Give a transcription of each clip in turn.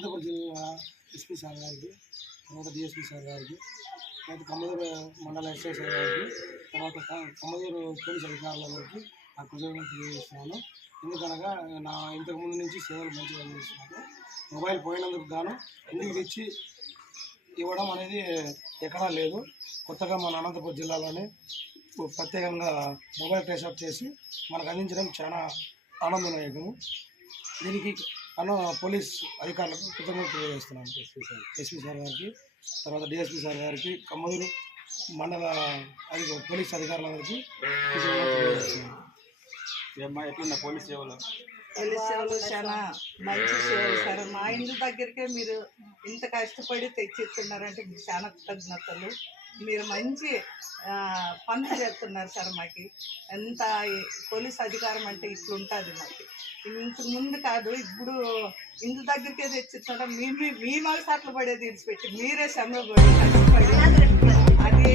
అనంతపురం జిల్లా SP sir గారికి, తర్వాత డిఎస్పీ సార్ గారికి, తర్వాత కమ్మదూరు మండల ఎస్ఐ సార్ గారికి, తర్వాత కమ్మదూరు పోలీస్ అధికారులందరికీ నా కృతజ్ఞతలు తెలియజేస్తున్నాను. ఎందుకనగా నా ఇంతకుముందు నుంచి సేవలు మంచిగా అందిస్తున్నాను. మొబైల్ పోయినందుకు గాను ఇంటికి తెచ్చి ఇవ్వడం అనేది ఎక్కడా లేదు. కొత్తగా మన అనంతపురం జిల్లాలోనే ప్రత్యేకంగా మొబైల్ ట్రేసప్ చేసి మనకు అందించడం చాలా ఆనందదాయకము. దీనికి పోలీస్ అధికారులకు కృతజ్ఞతలు తెలియజేస్తున్నాను. ఎస్పీ సార్ గారికి, తర్వాత డిఎస్పీ సార్ గారికి, కమ్మదూరు మండల పోలీస్ అధికారులందరికీ కృతజ్ఞతలు తెలియజేస్తున్నాను. ఎట్లున్నా పోలీస్ సేవలు? పోలీస్ సేవలు చాలా మంచి సేవలు సార్. మా ఇంటి దగ్గరికే మీరు ఇంత కష్టపడి తెచ్చిస్తున్నారంటే మీకు చాలా కృతజ్ఞతలు. మీరు మంచి పనులు చేస్తున్నారు సార్. మాకు ఎంత పోలీస్ అధికారం అంటే ఇట్లుంటుంది. మాకు ఇంతకు ముందు కాదు, ఇప్పుడు ఇంటి దగ్గరికే తెచ్చిస్తున్నాం. మీ మగసాట్లు పడేది విడిచిపెట్టి మీరే శ్రమ పడి కష్టపడి అది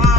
మా